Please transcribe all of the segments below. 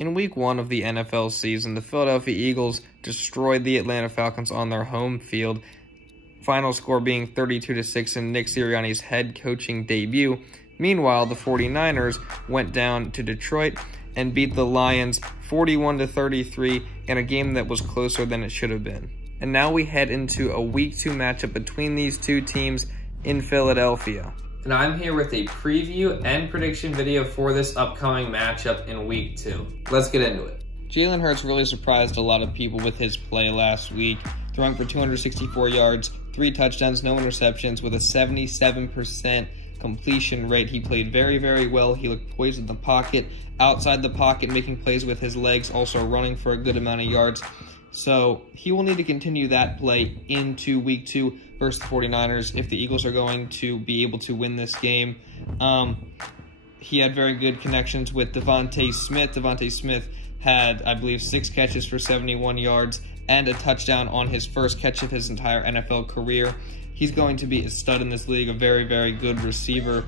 In Week 1 of the NFL season, the Philadelphia Eagles destroyed the Atlanta Falcons on their home field, final score being 32-6 in Nick Sirianni's head coaching debut. Meanwhile, the 49ers went down to Detroit and beat the Lions 41-33 in a game that was closer than it should have been. And now we head into a Week 2 matchup between these two teams in Philadelphia. And I'm here with a preview and prediction video for this upcoming matchup in Week 2. Let's get into it. Jalen Hurts really surprised a lot of people with his play last week, throwing for 264 yards, 3 touchdowns, no interceptions, with a 77% completion rate. He played very, very well. He looked poised in the pocket, outside the pocket, making plays with his legs, also running for a good amount of yards. So he will need to continue that play into Week 2 versus the 49ers if the Eagles are going to be able to win this game. He had very good connections with Devonta Smith. Devonta Smith had, I believe, 6 catches for 71 yards and a touchdown on his first catch of his entire NFL career. He's going to be a stud in this league, a very, very good receiver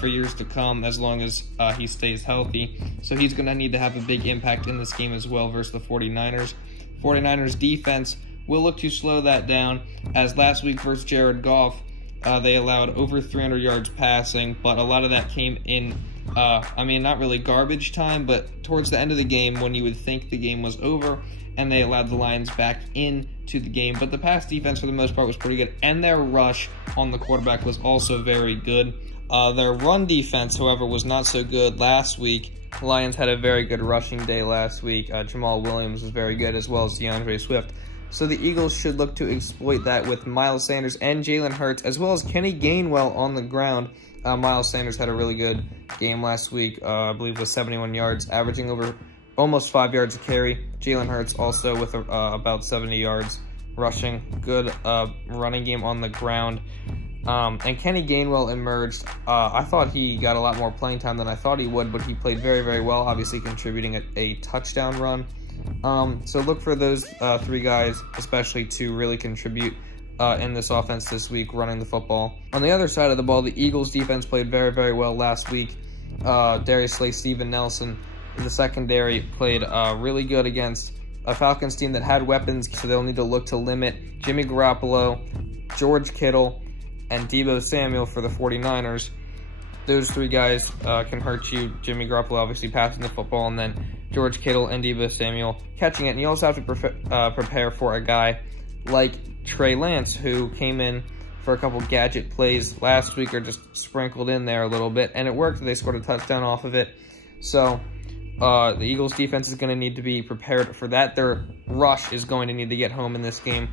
for years to come as long as he stays healthy. So he's going to need to have a big impact in this game as well versus the 49ers. 49ers defense will look to slow that down, as last week versus Jared Goff, they allowed over 300 yards passing, but a lot of that came in, not really garbage time, but towards the end of the game when you would think the game was over, and they allowed the Lions back into the game. But the pass defense for the most part was pretty good, and their rush on the quarterback was also very good. Their run defense, however, was not so good last week. The Lions had a very good rushing day last week. Jamal Williams was very good, as well as DeAndre Swift. So the Eagles should look to exploit that with Miles Sanders and Jalen Hurts, as well as Kenny Gainwell on the ground. Miles Sanders had a really good game last week, I believe with 71 yards, averaging over almost 5 yards a carry. Jalen Hurts also with about 70 yards rushing. Good running game on the ground. And Kenny Gainwell emerged. I thought he got a lot more playing time than I thought he would, but he played very, very well, obviously contributing a touchdown run. So look for those 3 guys, especially to really contribute in this offense this week, running the football. On the other side of the ball, the Eagles defense played very, very well last week. Darius Slay, Steven Nelson, the secondary, played really good against a Falcons team that had weapons, so they'll need to look to limit Jimmy Garoppolo, George Kittle, and Deebo Samuel for the 49ers. Those 3 guys can hurt you. Jimmy Garoppolo obviously passing the football, and then George Kittle and Deebo Samuel catching it. And you also have to prepare for a guy like Trey Lance, who came in for a couple gadget plays last week, or just sprinkled in there a little bit, and it worked. They scored a touchdown off of it. So the Eagles defense is going to need to be prepared for that. Their rush is going to need to get home in this game.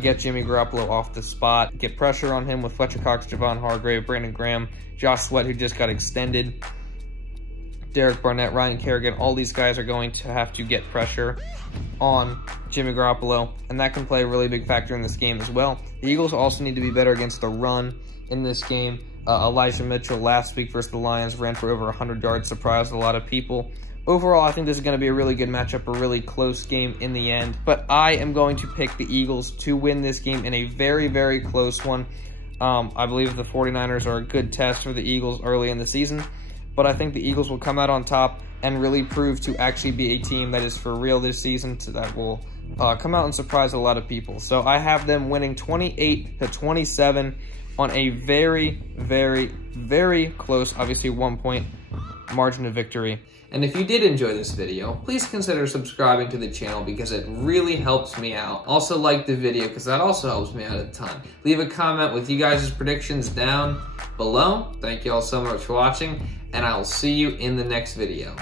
Get Jimmy Garoppolo off the spot, get pressure on him with Fletcher Cox, Javon Hargrave, Brandon Graham, Josh Sweat, who just got extended, Derek Barnett, Ryan Kerrigan. All these guys are going to have to get pressure on Jimmy Garoppolo, and that can play a really big factor in this game as well. The Eagles also need to be better against the run in this game. Elijah Mitchell last week versus the Lions ran for over 100 yards, surprised a lot of people. Overall, I think this is going to be a really good matchup, a really close game in the end. But I am going to pick the Eagles to win this game in a very, very close one. I believe the 49ers are a good test for the Eagles early in the season. But I think the Eagles will come out on top and really prove to actually be a team that is for real this season, so that will come out and surprise a lot of people. So I have them winning 28-27 on a very, very, very close, obviously 1-point margin of victory. And if you did enjoy this video, please consider subscribing to the channel because it really helps me out. Also like the video because that also helps me out a ton. Leave a comment with you guys' predictions down below. Thank you all so much for watching, and I will see you in the next video.